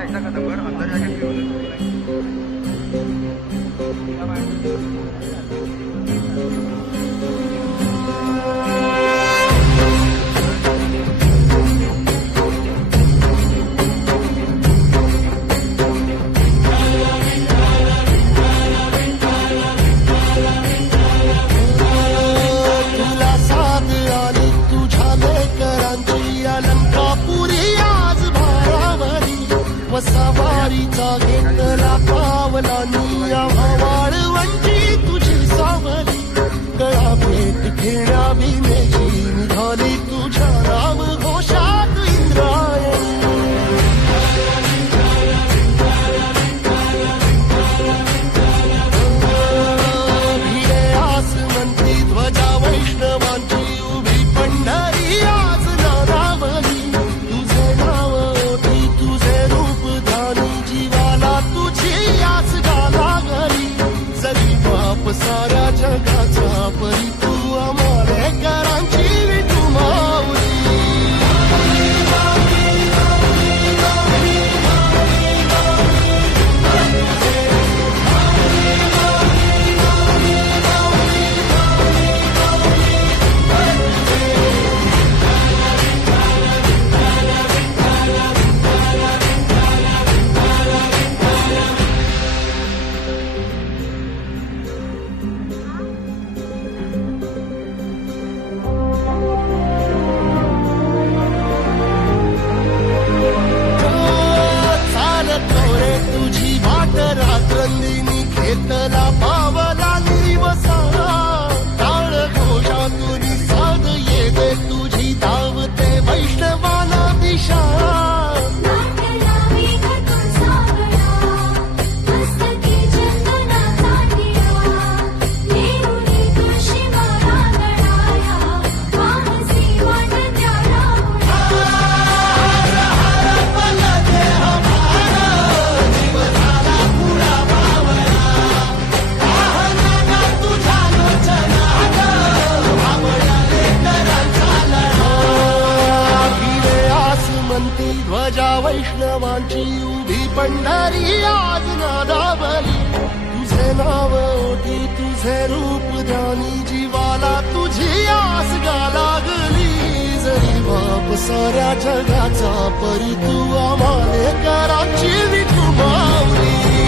घ्यायचा का नंबर अंदर जाके सवारीचा घेतला पावला निया वाळवंटी तुझी सावली गळा भेट घेण्या भीमेची निघाली तुझ्या राम घोषात इंद्रायणी भिडे आसमंती ध्वजा वैष्णवांची उभी पंढरी आज नारावली तुझे नाव ओटी तुझे रूप जीवाला तुझी आस गाला घरी जरी बाप साऱ्या जगाचा परी तू आमालेकरांची विठू माऊली रात्रंदिनी घेतला पावला निवसा काळ घोषातून साध येते तुझी धावते वैष्णवाला दिशा ध्वजा वैष्णवांची उभी पंढरी आज नादावली तुझे नाव ओटी तुझे रूप ध्यानी जीवाला तुझी आस लागली जरी बाप साऱ्या जगाचा परी तू आमालेकरांची विठू माऊली